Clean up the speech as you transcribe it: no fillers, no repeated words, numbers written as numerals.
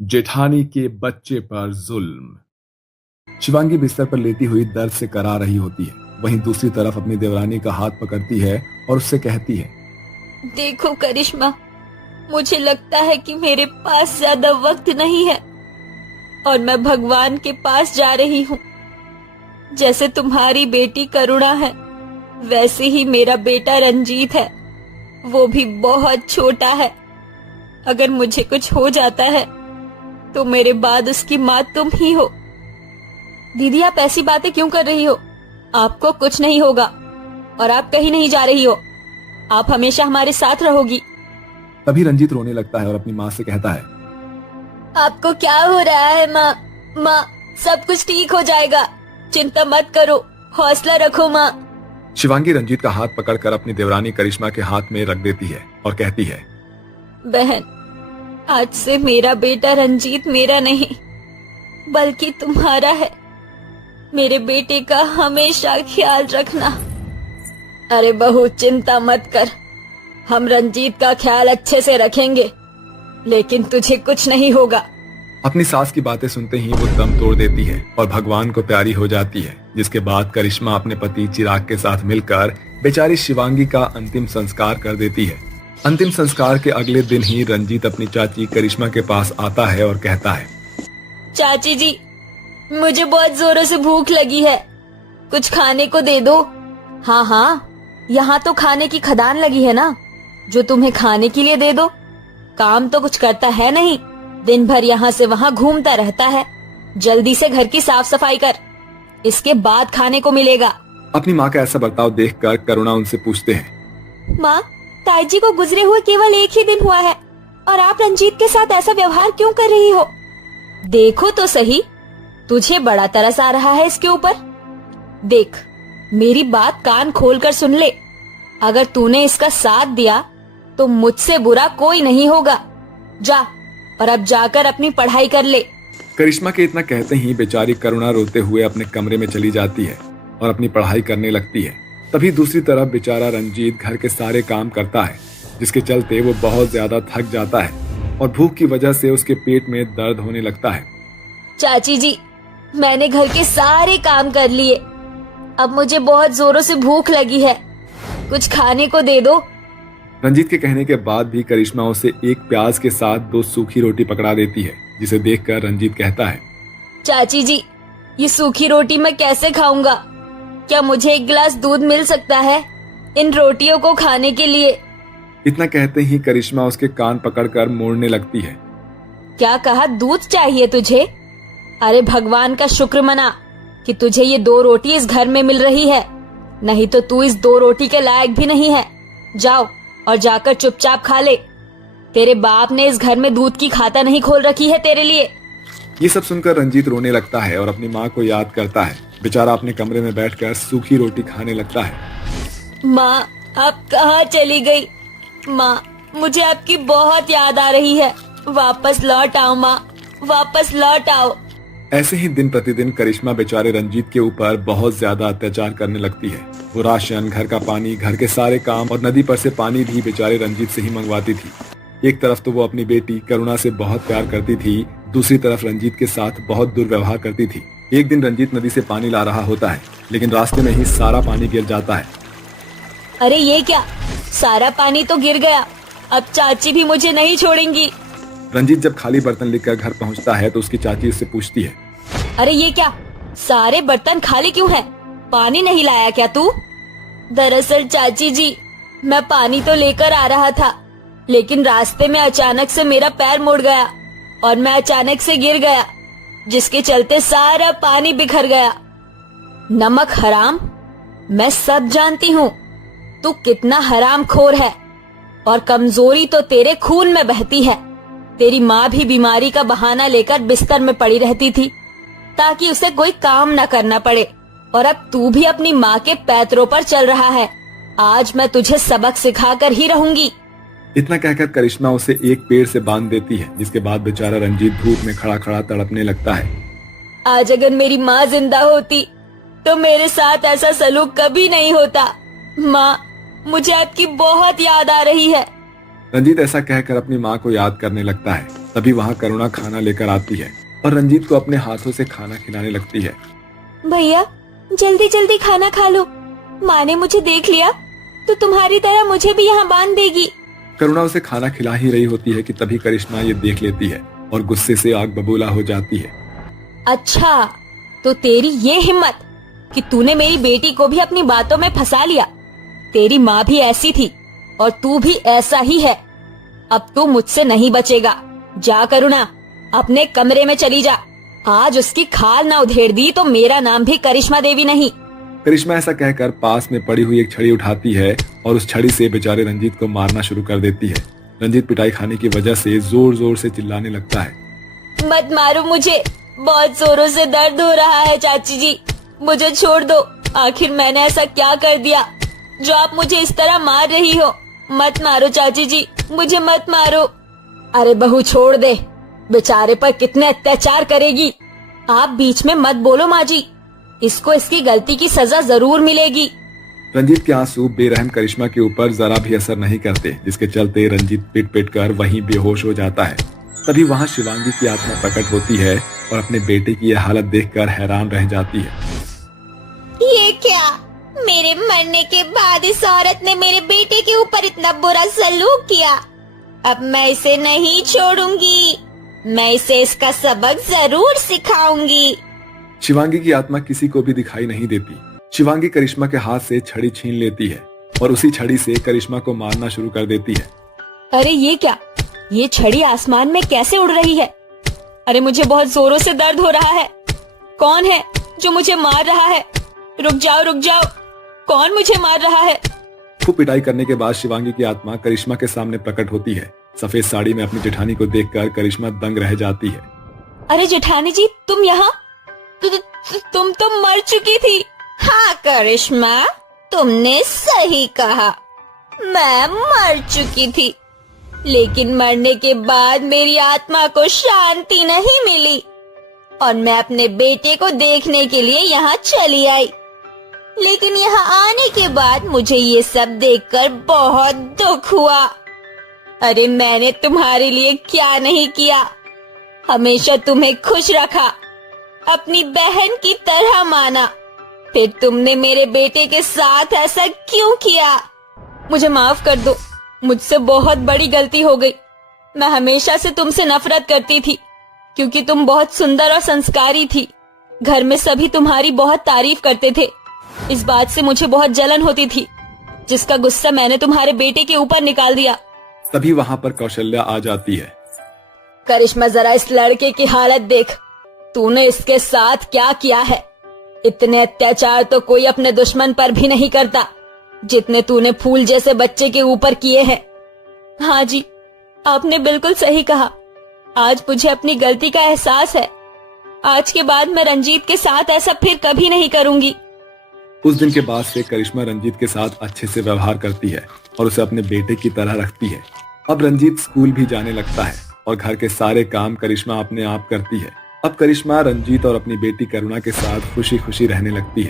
जेठानी के बच्चे पर जुल्म। शिवांगी बिस्तर पर लेटी हुई दर्द से करा रही होती है। वहीं दूसरी तरफ अपनी देवरानी का हाथ पकड़ती है और उससे कहती है, देखो करिश्मा, मुझे लगता है कि मेरे पास ज्यादा वक्त नहीं है और मैं भगवान के पास जा रही हूँ। जैसे तुम्हारी बेटी करुणा है, वैसे ही मेरा बेटा रंजीत है। वो भी बहुत छोटा है। अगर मुझे कुछ हो जाता है तो मेरे बाद उसकी माँ तुम ही हो। दीदी, आप ऐसी बातें क्यों कर रही हो? आपको कुछ नहीं होगा और आप कहीं नहीं जा रही हो। आप हमेशा हमारे साथ रहोगी। तभी रंजीत रोने लगता है और अपनी माँ से कहता है, आपको क्या हो रहा है माँ? माँ, सब कुछ ठीक हो जाएगा, चिंता मत करो, हौसला रखो माँ। शिवांगी रंजीत का हाथ पकड़कर अपनी देवरानी करिश्मा के हाथ में रख देती है और कहती है, बहन, आज से मेरा बेटा रंजीत मेरा नहीं बल्कि तुम्हारा है। मेरे बेटे का हमेशा ख्याल रखना। अरे बहू, चिंता मत कर, हम रंजीत का ख्याल अच्छे से रखेंगे, लेकिन तुझे कुछ नहीं होगा। अपनी सास की बातें सुनते ही वो दम तोड़ देती है और भगवान को प्यारी हो जाती है। जिसके बाद करिश्मा अपने पति चिराग के साथ मिलकर बेचारी शिवांगी का अंतिम संस्कार कर देती है। अंतिम संस्कार के अगले दिन ही रंजीत अपनी चाची करिश्मा के पास आता है और कहता है, चाची जी, मुझे बहुत जोरों से भूख लगी है, कुछ खाने को दे दो। हाँ हाँ, यहाँ तो खाने की खदान लगी है ना, जो तुम्हें खाने के लिए दे दो। काम तो कुछ करता है नहीं, दिन भर यहाँ से वहाँ घूमता रहता है। जल्दी से घर की साफ सफाई कर, इसके बाद खाने को मिलेगा। अपनी माँ का ऐसा बर्ताव देखकर करुणा उनसे पूछते हैं, माँ, ताई जी को गुजरे हुए केवल एक ही दिन हुआ है और आप रंजीत के साथ ऐसा व्यवहार क्यों कर रही हो? देखो तो सही, तुझे बड़ा तरस आ रहा है इसके ऊपर। देख, मेरी बात कान खोलकर सुन ले। अगर तूने इसका साथ दिया तो मुझसे बुरा कोई नहीं होगा। जा, और अब जाकर अपनी पढ़ाई कर ले। करिश्मा के इतना कहते ही बेचारी करुणा रोते हुए अपने कमरे में चली जाती है और अपनी पढ़ाई करने लगती है। तभी दूसरी तरफ बेचारा रंजीत घर के सारे काम करता है, जिसके चलते वो बहुत ज्यादा थक जाता है और भूख की वजह से उसके पेट में दर्द होने लगता है। चाची जी, मैंने घर के सारे काम कर लिए, अब मुझे बहुत जोरों से भूख लगी है, कुछ खाने को दे दो। रंजीत के कहने के बाद भी करिश्मा उसे एक प्याज के साथ 2 सूखी रोटी पकड़ा देती है, जिसे देखकर रंजीत कहता है, चाची जी, ये सूखी रोटी मैं कैसे खाऊंगा? क्या मुझे एक गिलास दूध मिल सकता है इन रोटियों को खाने के लिए? इतना कहते ही करिश्मा उसके कान पकड़कर मोड़ने लगती है। क्या कहा? दूध चाहिए तुझे? अरे भगवान का शुक्र मना कि तुझे ये 2 रोटी इस घर में मिल रही है, नहीं तो तू इस 2 रोटी के लायक भी नहीं है। जाओ और जाकर चुपचाप खा ले। तेरे बाप ने इस घर में दूध की खाता नहीं खोल रखी है तेरे लिए। ये सब सुनकर रंजीत रोने लगता है और अपनी माँ को याद करता है। बेचारा अपने कमरे में बैठकर सूखी रोटी खाने लगता है। माँ, आप कहाँ चली गई? माँ, मुझे आपकी बहुत याद आ रही है, वापस लौट आओ माँ, वापस लौट आओ। ऐसे ही दिन प्रतिदिन करिश्मा बेचारे रंजीत के ऊपर बहुत ज्यादा अत्याचार करने लगती है। वो राशन, घर का पानी, घर के सारे काम और नदी पर से पानी भी बेचारे रंजीत से ही मंगवाती थी। एक तरफ तो वो अपनी बेटी करुणा से बहुत प्यार करती थी, दूसरी तरफ रंजीत के साथ बहुत दुर्व्यवहार करती थी। एक दिन रंजीत नदी से पानी ला रहा होता है, लेकिन रास्ते में ही सारा पानी गिर जाता है। अरे ये क्या, सारा पानी तो गिर गया, अब चाची भी मुझे नहीं छोड़ेंगी। रंजीत जब खाली बर्तन लेकर घर पहुंचता है तो उसकी चाची उससे पूछती है, अरे ये क्या, सारे बर्तन खाली क्यों हैं? पानी नहीं लाया क्या तू? दरअसल चाची जी, मैं पानी तो लेकर आ रहा था, लेकिन रास्ते में अचानक से मेरा पैर मुड़ गया और मैं अचानक से गिर गया, जिसके चलते सारा पानी बिखर गया। नमक हराम, मैं सब जानती हूँ तू कितना हरामखोर है और कमजोरी तो तेरे खून में बहती है। तेरी माँ भी बीमारी का बहाना लेकर बिस्तर में पड़ी रहती थी ताकि उसे कोई काम न करना पड़े, और अब तू भी अपनी माँ के पैतरों पर चल रहा है। आज मैं तुझे सबक सिखाकर ही रहूंगी। इतना कहकर करिश्मा उसे एक पेड़ से बांध देती है, जिसके बाद बेचारा रंजीत धूप में खड़ा खड़ा तड़पने लगता है। आज अगर मेरी माँ जिंदा होती तो मेरे साथ ऐसा सलूक कभी नहीं होता। माँ, मुझे आपकी बहुत याद आ रही है। रंजीत ऐसा कहकर अपनी माँ को याद करने लगता है। तभी वहाँ करुणा खाना लेकर आती है और रंजीत को अपने हाथों से खाना खिलाने लगती है। भैया जल्दी जल्दी खाना खा लो, माँ ने मुझे देख लिया तो तुम्हारी तरह मुझे भी यहाँ बांध देगी। करुणा उसे खाना खिला ही रही होती है कि तभी करिश्मा ये देख लेती है और गुस्से से आग बबूला हो जाती है। अच्छा, तो तेरी ये हिम्मत कि तूने मेरी बेटी को भी अपनी बातों में फंसा लिया। तेरी माँ भी ऐसी थी और तू भी ऐसा ही है। अब तू मुझसे नहीं बचेगा। जा करुणा, अपने कमरे में चली जा। आज उसकी खाल ना उधेड़ दी तो मेरा नाम भी करिश्मा देवी नहीं। करिश्मा ऐसा कहकर पास में पड़ी हुई एक छड़ी उठाती है और उस छड़ी से बेचारे रंजीत को मारना शुरू कर देती है। रंजीत पिटाई खाने की वजह से जोर जोर से चिल्लाने लगता है। मत मारो मुझे, बहुत जोरों से दर्द हो रहा है चाची जी, मुझे छोड़ दो। आखिर मैंने ऐसा क्या कर दिया जो आप मुझे इस तरह मार रही हो? मत मारो चाची जी, मुझे मत मारो। अरे बहू छोड़ दे, बेचारे पर कितने अत्याचार करेगी। आप बीच में मत बोलो माँ जी, इसको इसकी गलती की सजा जरूर मिलेगी। रंजीत के आंसू बेरहम करिश्मा के ऊपर जरा भी असर नहीं करते, जिसके चलते रंजीत पिट पिट कर वहीं बेहोश हो जाता है। तभी वहाँ शिवांगी की आत्मा प्रकट होती है और अपने बेटे की यह हालत देखकर हैरान रह जाती है। ये क्या, मेरे मरने के बाद इस औरत ने मेरे बेटे के ऊपर इतना बुरा सलूक किया। अब मैं इसे नहीं छोड़ूंगी, मैं इसे इसका सबक जरूर सिखाऊंगी। शिवांगी की आत्मा किसी को भी दिखाई नहीं देती। शिवांगी करिश्मा के हाथ से छड़ी छीन लेती है और उसी छड़ी से करिश्मा को मारना शुरू कर देती है। अरे ये क्या, ये छड़ी आसमान में कैसे उड़ रही है? अरे मुझे बहुत जोरों से दर्द हो रहा है। कौन है जो मुझे मार रहा है? रुक जाओ, कौन मुझे मार रहा है? खूब पिटाई करने के बाद शिवांगी की आत्मा करिश्मा के सामने प्रकट होती है। सफेद साड़ी में अपनी जेठानी को देखकर करिश्मा दंग रह जाती है। अरे जेठानी जी, तुम यहाँ? तुम तो मर चुकी थी। हाँ करिश्मा, तुमने सही कहा, मैं मर चुकी थी, लेकिन मरने के बाद मेरी आत्मा को शांति नहीं मिली और मैं अपने बेटे को देखने के लिए यहाँ चली आई। लेकिन यहाँ आने के बाद मुझे ये सब देखकर बहुत दुख हुआ। अरे मैंने तुम्हारे लिए क्या नहीं किया, हमेशा तुम्हें खुश रखा, अपनी बहन की तरह माना, फिर तुमने मेरे बेटे के साथ ऐसा क्यों किया? मुझे माफ कर दो, मुझसे बहुत बड़ी गलती हो गई। मैं हमेशा से तुमसे नफरत करती थी क्योंकि तुम बहुत सुंदर और संस्कारी थी। घर में सभी तुम्हारी बहुत तारीफ करते थे। इस बात से मुझे बहुत जलन होती थी, जिसका गुस्सा मैंने तुम्हारे बेटे के ऊपर निकाल दिया। तभी वहाँ पर कौशल्या आ जाती है। करिश्मा जरा इस लड़के की हालत देख, तूने इसके साथ क्या किया है? इतने अत्याचार तो कोई अपने दुश्मन पर भी नहीं करता जितने तूने फूल जैसे बच्चे के ऊपर किए हैं। हाँ जी, आपने बिल्कुल सही कहा। आज मुझे अपनी गलती का एहसास है। आज के बाद मैं रंजीत के साथ ऐसा फिर कभी नहीं करूंगी। उस दिन के बाद से करिश्मा रंजीत के साथ अच्छे से व्यवहार करती है और उसे अपने बेटे की तरह रखती है। अब रंजीत स्कूल भी जाने लगता है और घर के सारे काम करिश्मा अपने आप करती है। अब करिश्मा रंजीत और अपनी बेटी करुणा के साथ खुशी खुशी रहने लगती है।